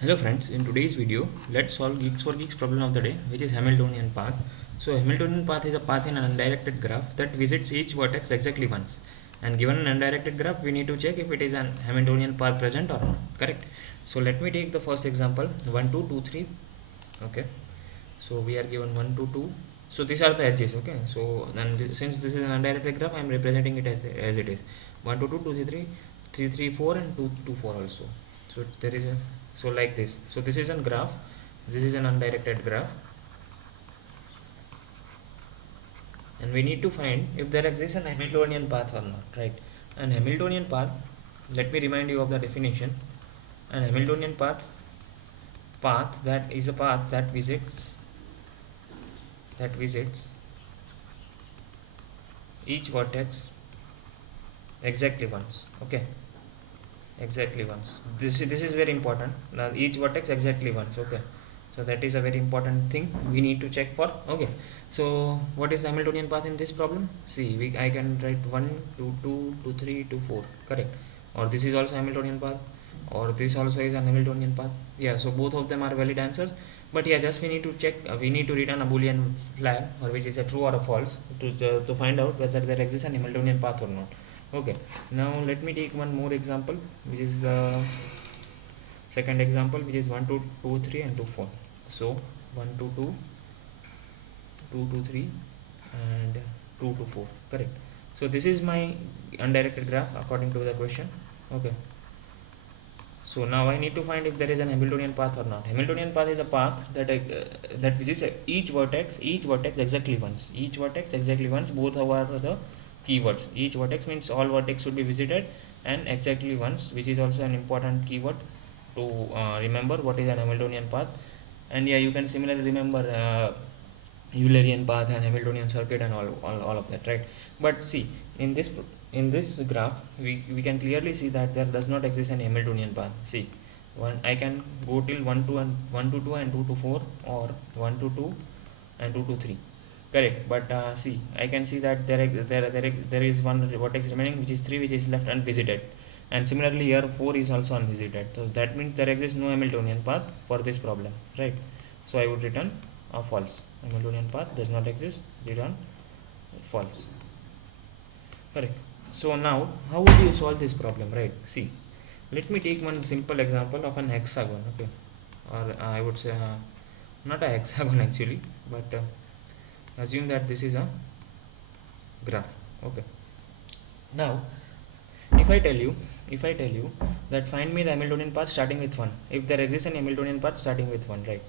Hello friends, in today's video, let's solve Geeks for Geeks problem of the day, which is Hamiltonian path. So Hamiltonian path is a path in an undirected graph that visits each vertex exactly once. And given an undirected graph, we need to check if it is an Hamiltonian path present or not. Correct? So let me take the first example, 1, 2, 2, 3. Okay. So we are given 1, 2, 2. So these are the edges. Okay. So then since this is an undirected graph, I am representing it as it is. 1, 2, 2, 2, 3, 3, 3, 3, 4 and 2, 2, 4 also. So there is a like this. So this is a graph, this is an undirected graph, and we need to find if there exists an Hamiltonian path or not, right? And Hamiltonian path, let me remind you of the definition. An Hamiltonian path that is a path that visits each vertex exactly once. Okay, exactly once. This is very important. Now each vertex exactly once. Okay, so that is a very important thing we need to check for. Okay, so what is Hamiltonian path in this problem? See, I can write 1 2 2 2 3 2 4, correct? Or this is also Hamiltonian path, or this also is a Hamiltonian path. Yeah, so both of them are valid answers, but yeah, just we need to check, we need to return a boolean flag, or which is a true or a false, to find out whether there exists an Hamiltonian path or not. Okay, now let me take one more example, which is second example, which is 1 2 2 3 and 2 4. So 1 2 2 2 2 3 and 2 2 4, correct? So this is my undirected graph according to the question. Okay, so now I need to find if there is an Hamiltonian path or not. Hamiltonian path is a path that visits each vertex exactly once. Each vertex exactly once. Both are the keywords. Each vertex means all vertex should be visited and exactly once, which is also an important keyword to remember what is an Hamiltonian path. And yeah, you can similarly remember Eulerian path and Hamiltonian circuit and all of that, right? But see, in this graph, we can clearly see that there does not exist an Hamiltonian path. See, I can go till 1 2 and 1 to 2 and 2 to 4, or 1 to 2 and 2 to 3, correct? But see, I can see that there is one vertex remaining, which is 3, which is left unvisited, and similarly here 4 is also unvisited. So that means there exists no Hamiltonian path for this problem, right? So I would return a false. Hamiltonian path does not exist, return false, correct? So now how would you solve this problem, right? See, let me take one simple example of an hexagon. Okay, or I would say not a hexagon actually, but assume that this is a graph. Okay, now if I tell you that find me the Hamiltonian path starting with 1, if there exists an Hamiltonian path starting with 1, right?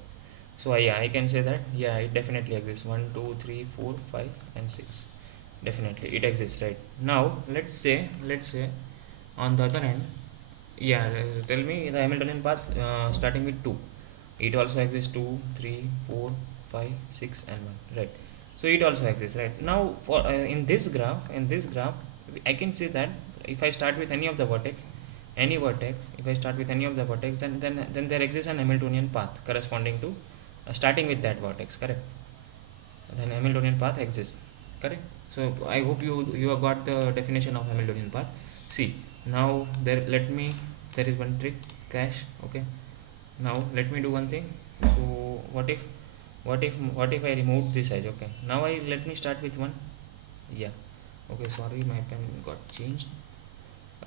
So yeah, I can say that yeah, it definitely exists. 1 2 3 4 5 and 6, definitely it exists, right? Now let's say on the other hand, yeah, tell me the Hamiltonian path starting with 2, it also exists. 2 3 4 5 6 and 1, right? So it also exists, right? Now for in this graph I can say that if I start with any of the vertex, if I start with any of the vertex, then there exists an Hamiltonian path corresponding to starting with that vertex, correct? Then Hamiltonian path exists, correct? So I hope you have got the definition of Hamiltonian path. See, now there is one trick, cache. Okay, now let me do one thing. So what if I remove this edge? Okay, now let me start with 1. Yeah, okay, sorry, my pen got changed.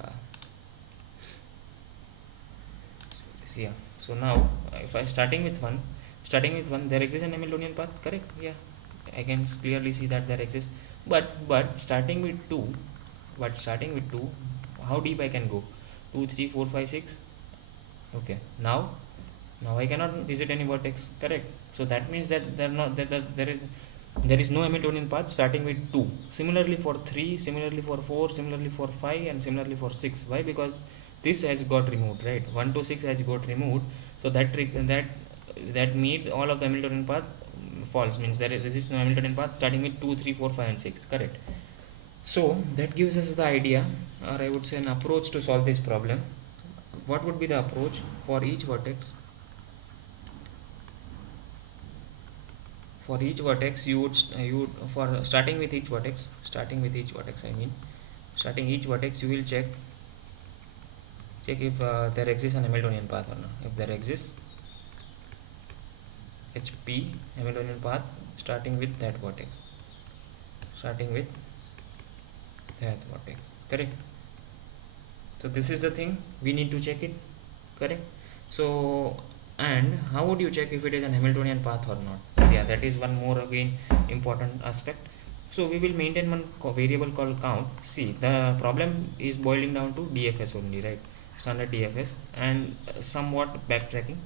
uh, yeah, so now if I starting with 1, there exists an Hamiltonian path, correct? Yeah, I can clearly see that there exists. But starting with 2, how deep I can go? 2 3 4 5 6. Okay, now I cannot visit any vertex, correct? So that means that there is no Hamiltonian path starting with 2. Similarly for 3, similarly for 4, similarly for 5, and similarly for 6. Why? Because this has got removed, right? 1 to 6 has got removed. So that made all of the Hamiltonian path false, means there is no Hamiltonian path starting with 2 3 4 5 and 6, correct? So that gives us the idea, or I would say an approach to solve this problem. What would be the approach for each vertex? For each vertex, you would for starting with each vertex, I mean, starting each vertex, you will check check if there exists an Hamiltonian path or not. If there exists HP Hamiltonian path starting with that vertex, correct. So this is the thing we need to check it, correct. So, and how would you check if it is an Hamiltonian path or not? Yeah, that is one more again important aspect. So we will maintain one variable called count. See, the problem is boiling down to DFS only, right? Standard DFS and somewhat backtracking.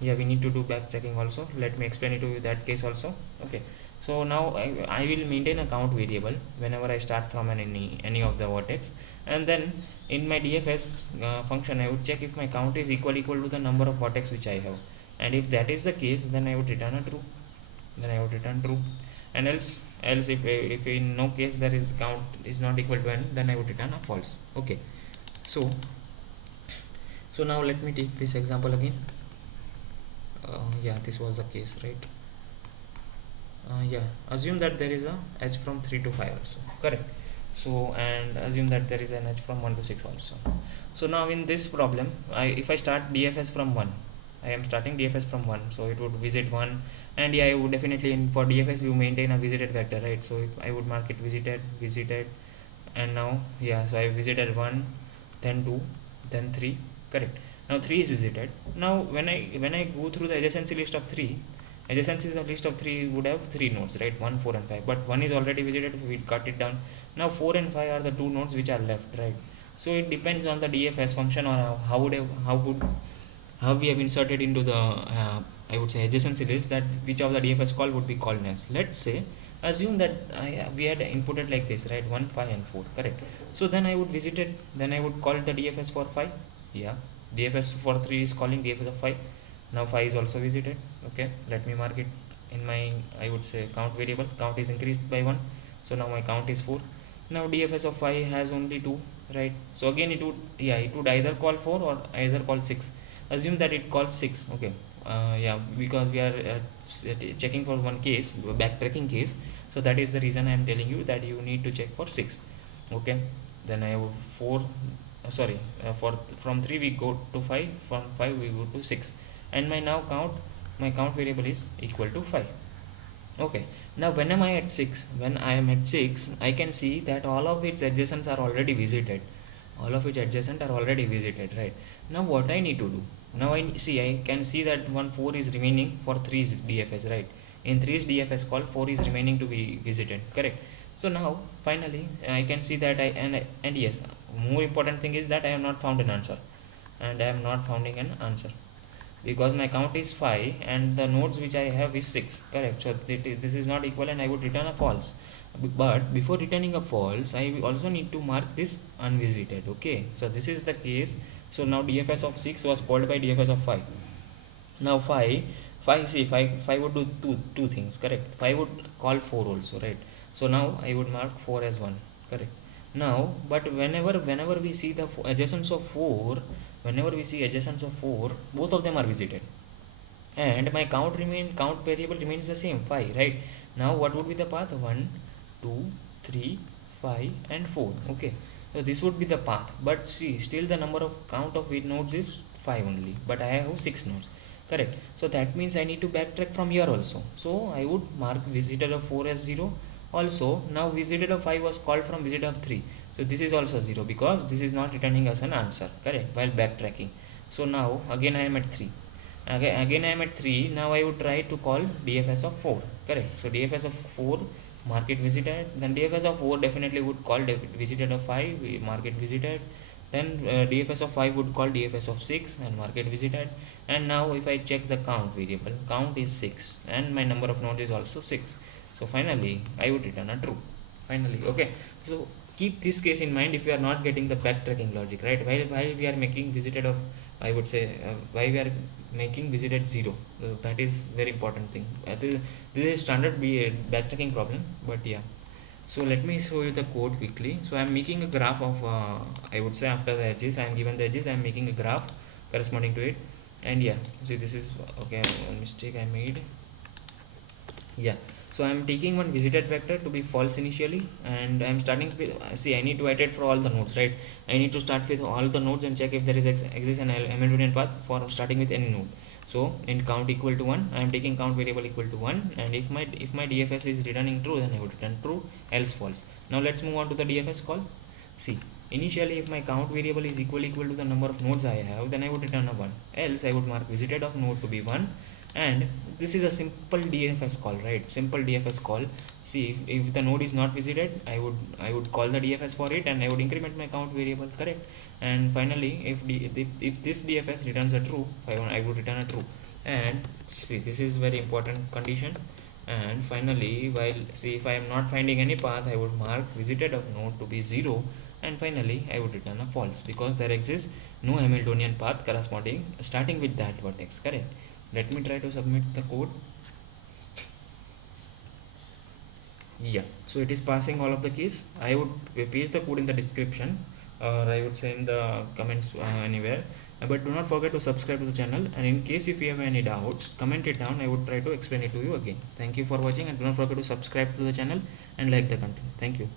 Yeah, we need to do backtracking also. Let me explain it to you that case also. Okay. So now I will maintain a count variable whenever I start from any of the vertex, and then in my DFS function I would check if my count is equal to the number of vertex which I have, and if that is the case, then I would return a true. And else if in no case there is count is not equal to n, then I would return a false. Okay. So now let me take this example again. Yeah, this was the case, right? Yeah, assume that there is a edge from 3 to 5 also, correct. So, and assume that there is an edge from 1 to 6 also. So now in this problem, if I start DFS from 1, I am starting DFS from 1, so it would visit 1, and yeah, I would definitely, for DFS we maintain a visited vector, right? So if I would mark it visited, and now yeah, so I visited 1, then 2, then 3, correct. Now 3 is visited. Now when I go through the adjacency list of 3, adjacency list of 3 would have 3 nodes, right? 1, 4 and 5, but 1 is already visited, we cut it down. Now 4 and 5 are the 2 nodes which are left, right? So it depends on the DFS function, or how we have inserted into the I would say adjacency list, that which of the DFS call would be called next. Let's say assume that we had inputted like this, right? 1, 5 and 4, correct. So then I would call the DFS for 5. Yeah, DFS for 3 is calling DFS of 5. Now 5 is also visited. Okay, let me mark it in my, I would say, count variable. Count is increased by 1, so now my count is 4. Now DFS of 5 has only 2, right? So again it would either call 4 or either call 6. Assume that it calls 6. Okay, yeah, because we are checking for one case, backtracking case, so that is the reason I am telling you that you need to check for 6. Okay, then I have 4, from 3 we go to 5, from 5 we go to 6, and my count variable is equal to 5. Okay, now when I am at 6, I can see that all of its adjacents are already visited. Right? Now what I need to do? Now I can see that 4 is remaining for 3's DFS, right? In 3's DFS call, 4 is remaining to be visited, correct. So now finally I can see that and yes, more important thing is that I have not found an answer, because my count is 5 and the nodes which I have is 6, correct. So this is not equal, and I would return a false. But before returning a false, I also need to mark this unvisited. Okay, so this is the case. So now DFS of 6 was called by DFS of 5. Now 5 would do two things, correct. 5 would call 4 also, right? So now I would mark 4 as 1, correct. Now but whenever we see the adjacents of 4, both of them are visited, and my count variable remains the same, 5, right? Now what would be the path? 1, 2, 3, 5 and 4. Okay, so this would be the path, but see, still the number of count of nodes is 5 only, but I have 6 nodes, correct. So that means I need to backtrack from here also. So I would mark visited of 4 as 0. Also now visited of 5 was called from visited of 3, so this is also 0, because this is not returning us an answer, correct, while backtracking. So now again I am at 3. Again I am at 3. Now I would try to call DFS of 4, correct. So DFS of 4, mark it visited. Then DFS of 4 definitely would call visited of 5, we mark it visited. Then DFS of 5 would call DFS of 6 and mark it visited. And now if I check the count variable, count is 6 and my number of nodes is also 6. So finally I would return a true. Finally, okay. So keep this case in mind if you are not getting the backtracking logic, right? While we are making visited of, I would say, why we are making visited 0. So that is very important thing. This is standard backtracking problem, but yeah. So let me show you the code quickly. So I am making a graph of I would say, after the edges, I am given the edges, I am making a graph corresponding to it. And yeah, see, this is okay, one mistake I made. Yeah, So I'm taking one visited vector to be false initially, and I'm starting with, see, I need to iterate for all the nodes, right? I need to start with all the nodes and check if there is exists an Hamiltonian path for starting with any node. So in count equal to 1, I am taking count variable equal to 1, and if my DFS is returning true, then I would return true, else false. Now let's move on to the DFS call. See, initially if my count variable is equal to the number of nodes I have, then I would return a 1, else I would mark visited of node to be 1. And this is a simple DFS call, right? Simple DFS call. See, if the node is not visited, I would call the DFS for it, and I would increment my count variable, correct? And finally, if this DFS returns a true, I would return a true. And see, this is very important condition. And finally, while, see, if I am not finding any path, I would mark visited of node to be 0, and finally I would return a false, because there exists no Hamiltonian path corresponding starting with that vertex, correct? Let me try to submit the code. Yeah, so it is passing all of the keys. I would paste the code in the description, or I would say in the comments anywhere. But do not forget to subscribe to the channel, and in case if you have any doubts, comment it down. I would try to explain it to you again. Thank you for watching, and do not forget to subscribe to the channel and like the content. Thank you.